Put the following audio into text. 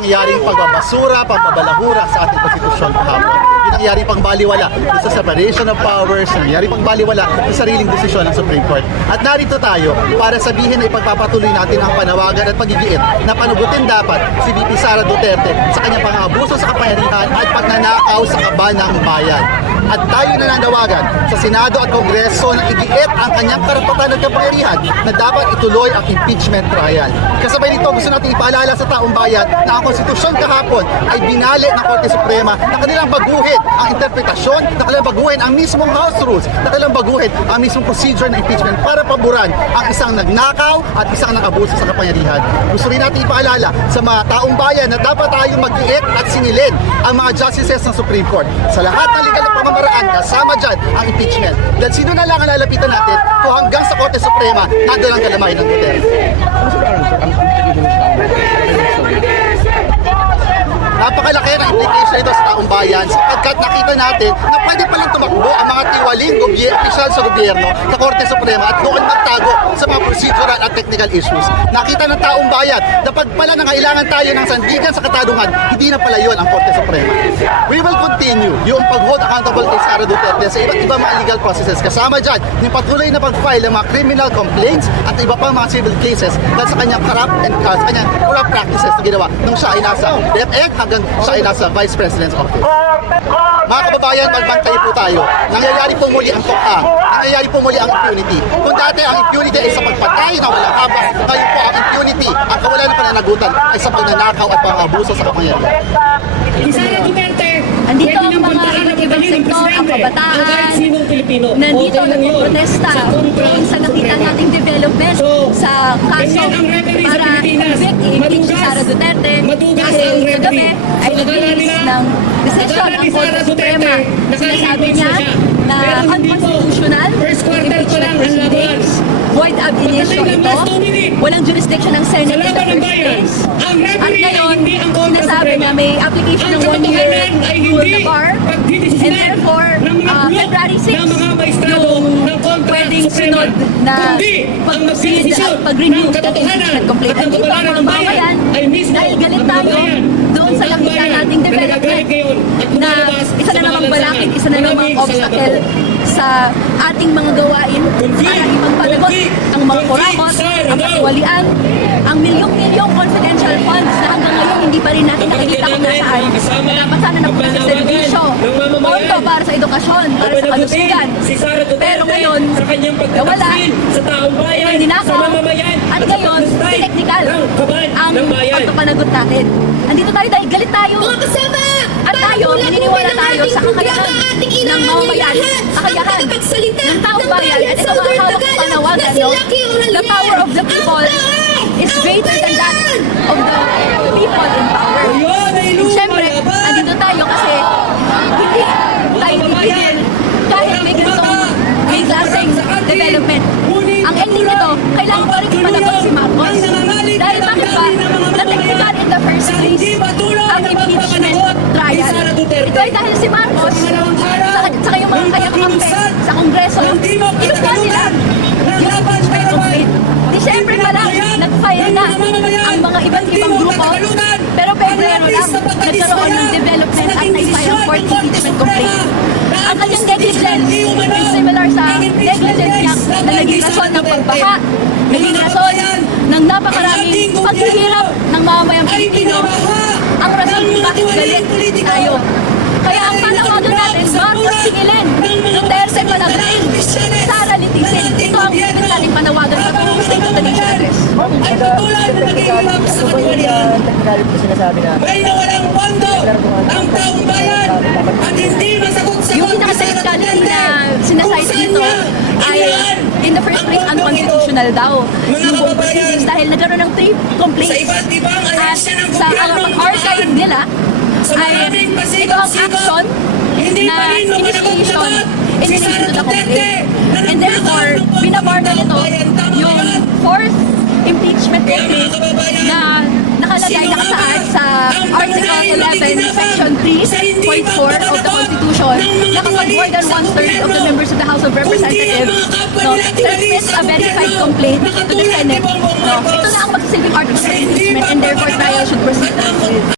nangyaring pagbabasura, pagbabalahura sa ating konstitusyon kahapon. Yung nangyaring pagbaliwala sa separation of powers, nangyaring pagbaliwala sa sariling desisyon ng Supreme Court. At narito tayo para sabihin na ipagpapatuloy natin ang panawagan at pagigiit na panugutin dapat si VP Sara Duterte sa kanyang pang-abuso sa kapangyarihan at pagnanakaw sa kaban ng bayan. At tayo nananawagan sa Senado at Kongreso na igiit ang kanyang karapatan at kapangyarihan na dapat ituloy ang impeachment trial. Kasabay nito, gusto natin ipaalala sa taong bayan na ang konstitusyon kahapon ay binali ng Korte Suprema na kanilang baguhin ang interpretasyon, na kanilang baguhin ang mismong House Rules, na kanilang baguhin ang mismong procedure ng impeachment para paboran ang isang nagnakaw at isang nang-abuso sa kapangyarihan. Gusto rin natin ipaalala sa mga taong bayan na dapat tayong mag-iit at sinilin ang mga justices ng Supreme Court sa lahat ng legal na pamamaraan, kasama dyan ang impeachment. Dahil sino na lang ang lalapitan natin kung hanggang sa Korte Suprema nandun ang galamay ng Duterte. Napakalaki ng implication ito sa taong bayan sapagkat nakita natin na pwede palang tumakbo ang mga tiwaling opisyal sa gobyerno sa Korte Suprema at doon magtago sa mga procedural at technical issues. Nakita ng taong bayan na pag pala nangailangan tayo ng sandigan sa katarungan, hindi na pala yun ang Korte Suprema. We will continue yung pag-hold accountable kay Sara Duterte sa iba't ibang mga legal processes. Kasama dyan yung patuloy na pag-file ng mga criminal complaints at iba pang mga civil cases dahil sa kanyang corrupt practices na ginawa nung siya ay nasa DepEd hanggang siya ay nasa Vice President's Office. Mga kababayan, magbantay po tayo. Nangyayari po muli ang tukang. Nangyayari po muli ang impunity. Kung dati ang impunity ay sa pagpatay na walang habas, ngayon po ang impunity, ang kawalan ng pananagutan ay sa pagnanakaw at pang-abuso sa kapangyarihan. Sara Duterte, andito ang mga iba't-ibang sektor, ang kabataan, nandito nagpo-protesta kung sa nakita nating development sa kaso para i-impeach si Sara Duterte dahil kagabi ay nag-release ng desisyon ang Korte Suprema. Sinasabi niya na unconstitutional impeachment proceedings, void ab initio ito, walang jurisdiction ng Senate in the first place. At ngayon, sinasabi na may application ng 1-year rule na bar, and therefore, February 6, yung pwedeng sunod na pag-renew ng impeachment complaint. At dito ang mga bayan, dahil galit tayo doon sa nakita nating development na isa na namang balakid, isa na namang obstacle sa ating mga gawain para ipagpanagot ang mga kurakot, ang katiwalian, ang milyong-milyong confidential funds na hanggang ngayon hindi pa rin natin nakikita kung nasaan. Dapat sana napunta sa servisyo, pondo para sa edukasyon, para sa kalusugan. Pero ngayon, nawala, ito'y ninakaw, at ngayon, technical ang pagpapanagot natin. Andito tayo dahil galit tayo. At tayo, naniniwala tayo sa kakayahan ng mamamayan, kakayahan ng taong bayan, at ito mga hawak ng panawagan, no? The power of the people is greater than that of the people in power. And syempre, andito tayo kasi hindi tayo titigil kahit may ganitong may klaseng development. Ang ending nito, kailangan pa rin ipanagot si Marcos. Dahil bakit ba, na-technical in the first place ang impeachment trial. Ito ay dahil si Marcos, saka yung mga kanyang kampe sa Kongreso, inuwa nila yung impeachment complaint. Disyembre pa lang, nag-file na ang mga iba't ibang grupo, pero Pebrero lang, nagkaroon ng development at na-file ang fourth impeachment complaint. Ang kanyang negligence is similar sa negligence niya na naging rason ng pagbaha, naging rason ng napakaraming paghihirap ng mamamayang Pilipino, ang rason kung bakit galit tayo. Kaya ang panawagan natin, Marcos singilin, Duterte panagain, Sara litisin. Ito ang nating panawagan sa State of the Nation Address. At patuloy na nag-iulap sa katiwalian, may nawalang pondo ang taong bayan at hindi masagot sa yung pinaka-technicality na sinasite dito ay in the first place unconstitutional daw yung buong proceedings dahil nagkaroon ng 3 complaints at sa archive nila ay ito ang action na initiation in relation to the complaint and therefore binabar na nito yung 4th impeachment complaint na nakalagay, nakasaad sa Article 11, Section 3.4 of the Constitution na kapag more than 1/3 of the members of the House of Representatives transmit a verified complaint to the Senate, ito na ang magsisilbing article of impeachment and therefore trial should proceed.